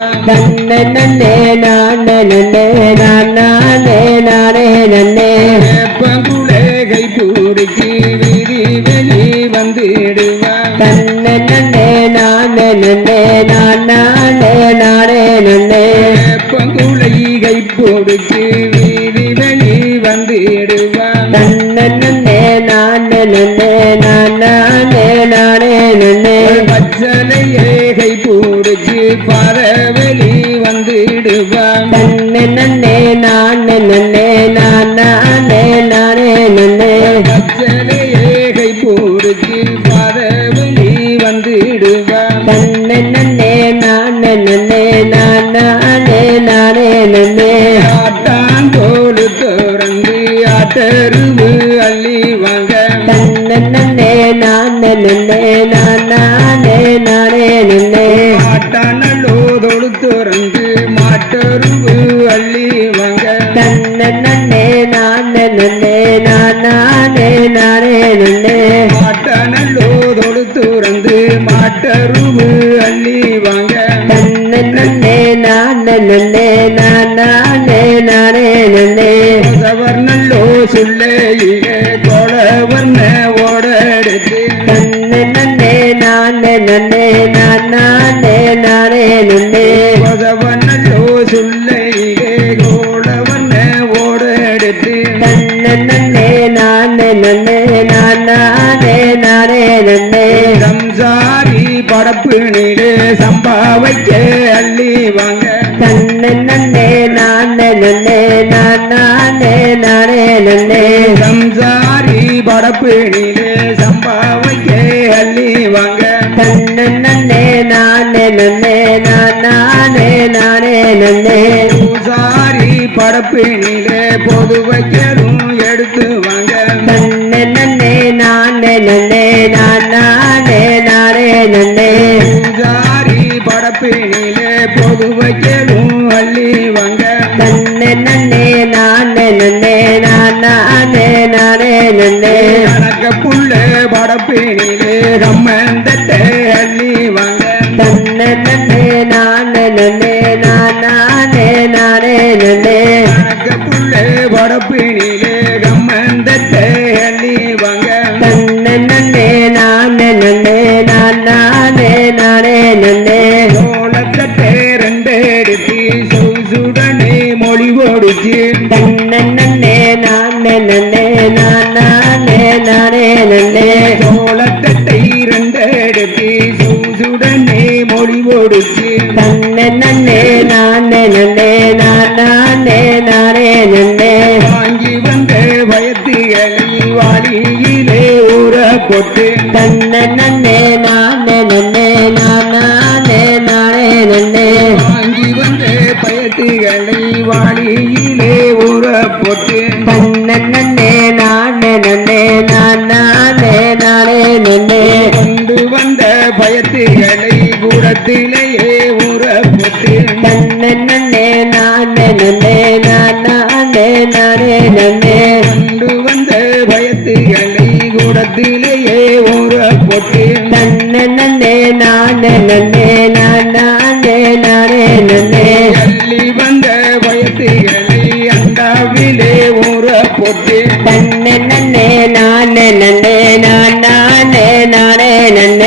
நன்னே நன்னே நானே நன்னே நானே நானே நன்னே பங்குலேகை பூடிக்கு வீதி வெளி வந்திடுவான் நன்னே நன்னே நானே நன்னே நானே நானே நன்னே பங்குலைகை போடுக்கு வீதி வெளி வந்திடுவான் நன்னே நன்னே நானே நன்னே பரவெளி வந்திடுவான் நன்னே நன்னே நானே நன்னே நானே நானே நன்னே பச்சனை ஏகை போடுக்கு பரவெளி வந்திடுவான் நன்னே நன்னே நானே நன்னே நானே நானே நன்னே. ஆட்டான் தோல் திறந்து ஆட்டருவு அள்ளி வாங்க. நன்னே நானே நன்னே நானே நன்னே நன்னே நானே நன்னே நானே நானே நன்னே. ஆட்டானல்லோ தொழு திறந்து மாட்டருவு அள்ளி வாங்க. நன்னே நன்னே நானே நன்னே நானே நானே நன்னே. சவர்ணல்லோ சொல்லையிலே கோளவர்ண ஓடெடுத்து. நன்னே நன்னே நானே நன்னே நானே நானே நன்னே. சொல்லையிலே சம்சாரி படப்பினிலே சம்பாவைக்க அள்ளி வாங்க. நன்னே நன்னே நானே நன்னே நானே நானே நன்னே. சம்சாரி படப்பினிலே சம்பாவைக்க அள்ளி வாங்க. நன்னே நன்னே நானே நன்னே நானே நானே நன்னே. பூசாரி பொது வைக்கலும் எடுத்து வாங்க. நன்னே நன்னே நானே நன்னே பூசாரி படப்பினிலே பொது வைக்கலும் அள்ளி வாங்க. நன்னே நன்னே நானே நன்னே நானே நானே நன்னே. கணக்க புள்ள படப்பினிலே கம்மந்தட்டை அள்ளி வாங்க. நன்னே நன்னே நானே நன்னே நானே நானே நன்னே. கணக்க புள்ள படப்பினிலே சௌசுடனே மொழி ஓடிச்சு நன்னே நானே நன்னே நானே நானே நன்னே. சோளத்தட்டை ரெண்டு எடுத்து சௌசுடனே மொழி ஓடிச்சு நன்னே நன்னே நானே நன்னே நானே நானே நன்னே. வாங்கி வந்த பயத்துகளை வாளியிலே ஊற போட்டு நன்னே பயத்துகளை கூடத்திலேயே ஊற போட்டு தன்ன நன்னே நானே நன்னே நானே நானே நன்னே கொண்டு வந்த பயத்துகளை கூடத்திலேயே ஊற போட்டு தன்ன நன்னே நானே நன்னே நானே நானே நன்னே அள்ளி வந்த பயத்துகளை அண்டாவிலே ஊற போட்டு தன்ன நன்னே நானே நன்னே நானே நானே நன்னே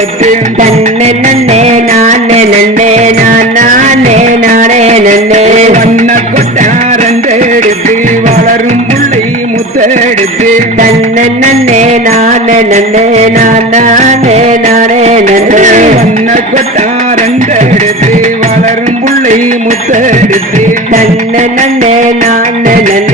தன்ன நன்னே நானே நன்னே நானே நானே நன்னே வண்ண கொட்டாரண்டெடுத்து வளரும் புள்ளை முத்தெடுத்து தன்ன நன்னே நானே நன்னே நானே நானே நன்னே வண்ண கொட்டாரண்டெடுத்து வளரும் புள்ளை முத்தெடுத்து நன்னே நானே நன்னே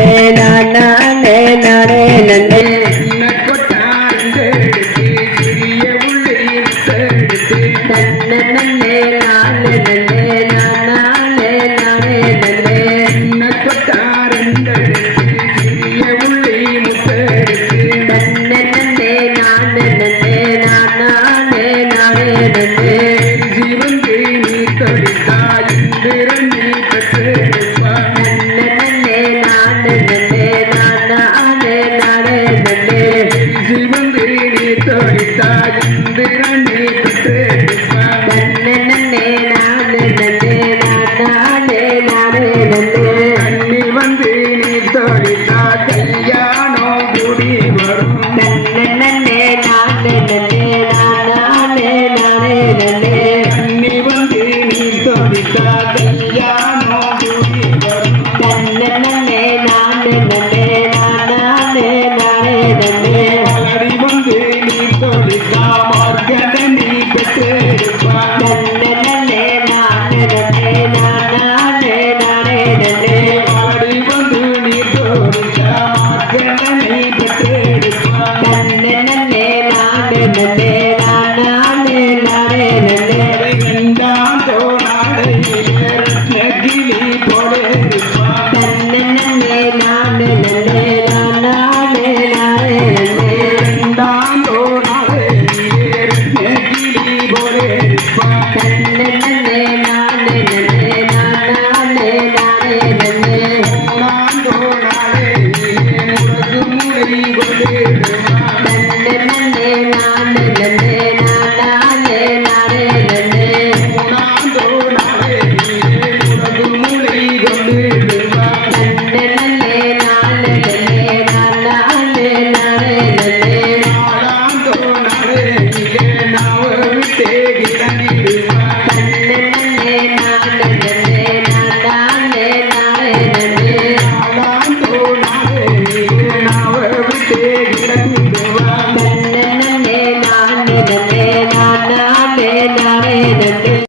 Yeah. தோணாடையிலே